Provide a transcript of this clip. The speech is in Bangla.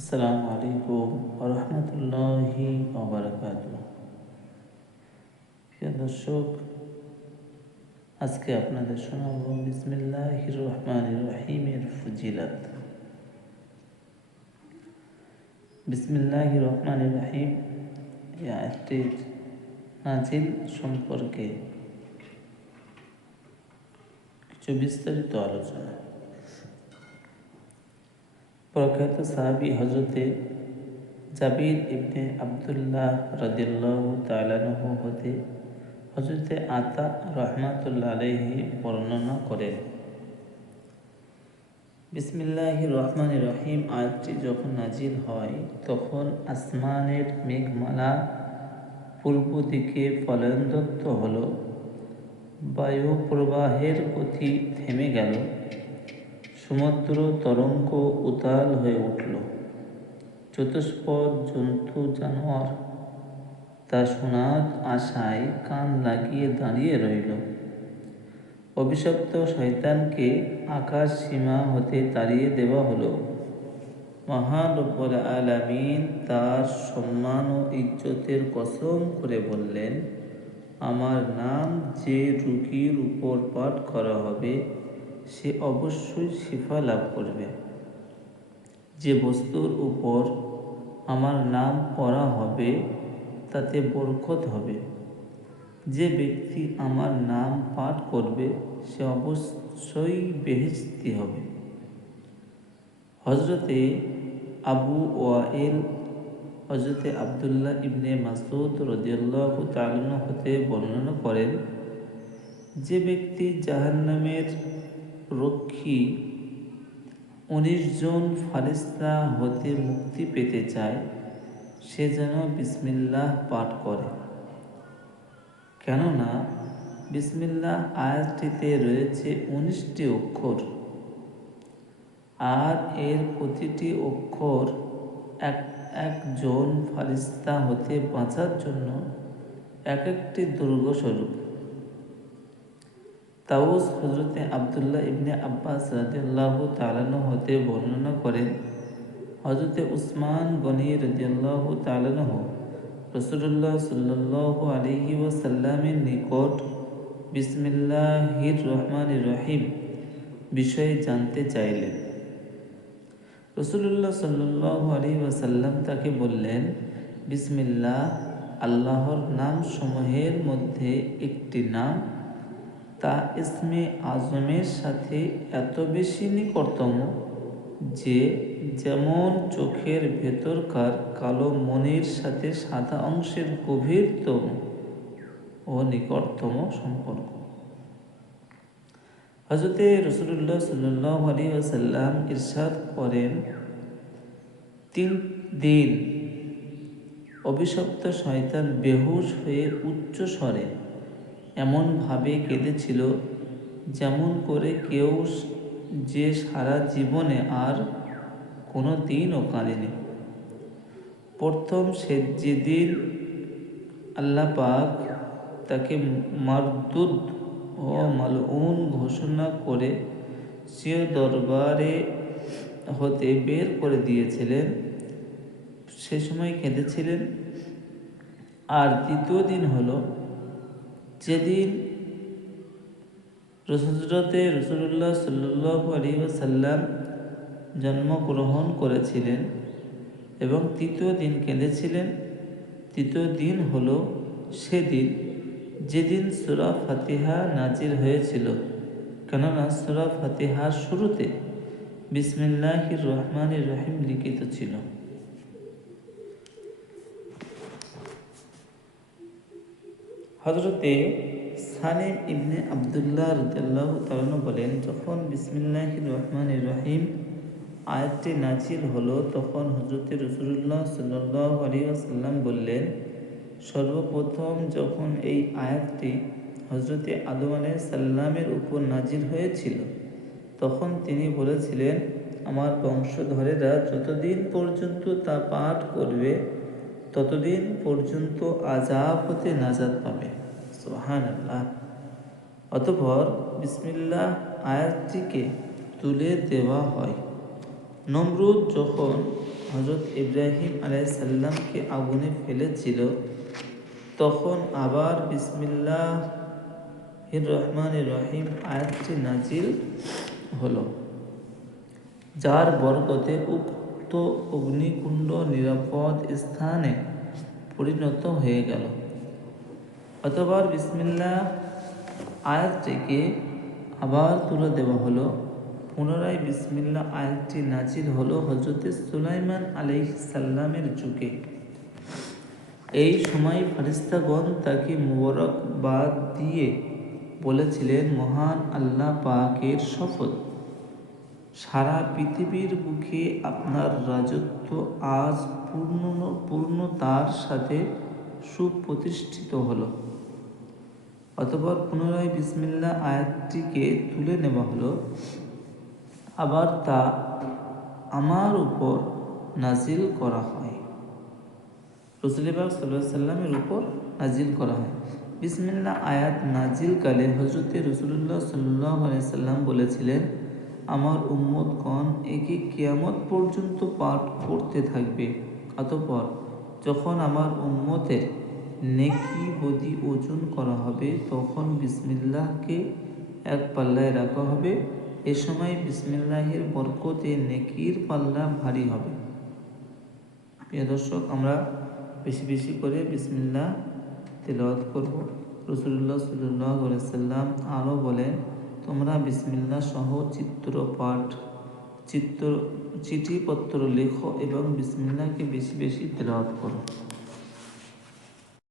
আসসালামু আলাইকুম রহমতুল্লাহি প্রিয় দর্শক, আজকে আপনাদের শোনাব বিসমিল্লাহ রহমান রহিমের ফজিলাত। বিসমিল্লাহ রহমান রহিম, এই আয়াতটির নাজিল সম্পর্কে কিছু বিস্তারিত আলোচনা। প্রখ্যাত সাহাবি হজরতে জাবির ইবনে আবদুল্লাহ রদিল্লাহ তালানহ হতে হজরতে আতা রহমাতুল্লা আলহি বর্ণনা করেন। বিসমিল্লাহ রহমান রহিম, আয়াতটি যখন নাজিল হয়, তখন আসমানের মেঘমালা পূর্ব দিকে ফলন্দত্ত হল বায়ু প্রবাহের গতি থেমে গেল সমুদ্র তরঙ্গ উতাল হয়ে উঠল। চতুষ্পদ জন্তু জানোয়ার তা শোনার আশায় কান লাগিয়ে দাঁড়িয়ে রইল। অভিশপ্ত শয়তানকে আকাশ সীমা হতে তাড়িয়ে দেওয়া হলো। মহানব্বর আলামিন তার সম্মান ও ইজ্জতের কসম করে বললেন, আমার নাম যে রুগীর উপর পাঠ করা হবে সে অবশ্যই শিফা লাভ করবে। যে বস্তুর উপর আমার নাম পড়া হবে, তাতে বরকত হবে। যে ব্যক্তি আমার নাম পাঠ করবে, সে অবশ্যই বেহেস্তি হবে। হজরতে আবু ওয়াইল হজরতে আবদুল্লাহ ইবনে মাসুদ রদিয়াল্লাহ তালন হতে বর্ণনা করেন, যে ব্যক্তি জাহান্নামের রক্ষী উনিশ জন ফারিস্তা হতে মুক্তি পেতে চায়, সে যেন বিসমিল্লাহ পাঠ করে। কেননা বিসমিল্লাহ আয়াতটিতে রয়েছে উনিশটি অক্ষর, আর এর প্রতিটি অক্ষর এক একজন ফারিস্তা হতে বাঁচার জন্য এক একটি দুর্গস্বরূপ। তাউস হজরতে আবদুল্লাহ ইবনে আব্বাস রাজিয়াল্লাহ তালানো হতে বর্ণনা করেন হজরতে উসমান গনি রাজিয়াল্লাহ তালানহ রসুল্লাহ সাল্লাহ আলহি ওসাল্লামের নিকট বিসমিল্লাহির রহমান রহিম বিষয়ে জানতে চাইলেন। রসুল্লাহ সাল্লাহ আলী ওয়াসাল্লাম তাকে বললেন, বিসমিল্লাহ, আল্লাহর নাম সমূহের মধ্যে একটি নাম তা ইসমে আজমের সাথে এত বেশি নিকটতম যে যেমন চোখের ভেতরকার কালো মনির সাথে সাদা অংশের গভীরতম ও নিকটতম সম্পর্ক। হজরতে রসুল্লাহ সাল্লাহ আলী আসাল্লাম ইরশাদ করেন, তিন দিন অভিশপ্ত শয়তান বেহুশ হয়ে উচ্চ স্বরে এমনভাবে কেঁদেছিল যেমন করে কেউ যে সারা জীবনে আর কোনো দিনও কাঁদেনি। প্রথম সে যেদিন আল্লাহ পাক তাকে মারদুদ ও মালউন ঘোষণা করে সে দরবারে হতে বের করে দিয়েছিলেন, সে সময় কেঁদেছিলেন। আর দ্বিতীয় দিন হলো যেদিন হজরতে রসুল্লাহ সাল্লাহ আলী সাল্লাম জন্মগ্রহণ করেছিলেন এবং তৃতীয় দিন কেঁদেছিলেন, তৃতীয় দিন হল সেদিন, যেদিন সুরা ফাতিহা নাজির হয়েছিল। কেননা সুরা ফাতিহার শুরুতে বিসমিল্লাহ রহমান রহিম লিখিত ছিল। হজরতে সানিম ইবনে আবদুল্লাহ রদাল্লাহ তালন বলেন, যখন বিসমিল্লাহ রহমান রহিম আয়াতটি নাজিল হলো, তখন হজরতে রসুল্লাহ সাল্লাহ আলী আসাল্লাম বললেন, সর্বপ্রথম যখন এই আয়াতটি হজরতে আদম সাল্লামের উপর নাজির হয়েছিল, তখন তিনি বলেছিলেন, আমার বংশধরেরা যতদিন পর্যন্ত তা পাঠ করবে, ততদিন পর্যন্ত আজাব হতে নাজাদ পাবে। সোহান আল্লাহ অতপর বিসমিল্লাহ আয়াতটিকে তুলে দেওয়া হয়। নমরুদ যখন হজরত ইব্রাহিম আলাইসাল্লামকে আগুনে ফেলেছিল, তখন আবার বিসমিল্লাহ রহমান রহিম আয়াতটি নাজিল হলো, যার বরকতে উক্ত অগ্নিকুণ্ড নিরাপদ স্থানে পরিণত হয়ে গেল। অতবার বিসমিল্লা আয়াতটিকে আবার তুলে দেওয়া হলো। পুনরায় বিসমিল্লা আয়াতটি নাজিল হলো হজরতে সুলাইমান আলাইহ সাল্লামের যুগে। এই সময় ফারিস্তাগণ তাকে মোবারকবাদ দিয়ে বলেছিলেন, মহান আল্লাহ পাকের শপথ। সারা পৃথিবীর বুকে আপনার রাজত্ব আজ পূর্ণ পূর্ণতার সাথে সুপ্রতিষ্ঠিত হলো। অতপর পুনরায় বিসমিল্লা আয়াতটিকে তুলে নেওয়া হলো। আবার তা আমার উপর নাজিল করা হয়। রসুলিবাগ সাল্লাহ সাল্লামের উপর নাজিল করা হয়। বিসমিল্লা আয়াত নাজিলকালে হজরতে রসুল্লাহ সাল্লাহ সাল্লাম বলেছিলেন, আমার উম্মতগণ একে কিয়ামত পর্যন্ত পাঠ করতে থাকবে। অতপর যখন আমার উম্মতের নেকি বদি ওজন করা হবে, তখন বিসমিল্লাহকে এক পাল্লায় রাখা হবে। এ সময় বিসমিল্লাহের বরকতে নেকির পাল্লা ভারী হবে। প্রিয় দর্শক, আমরা বেশি বেশি করে বিসমিল্লাহ তেলাওয়াত করব। রসুল্লাহ সাল্লাহ সাল্লাম আরও বলেন, তোমরা বিসমিল্লা সহ চিত্রপাঠ চিত্র চিঠিপত্র লেখো এবং বিসমিল্লাকে বেশি বেশি তেলাওয়াত করো।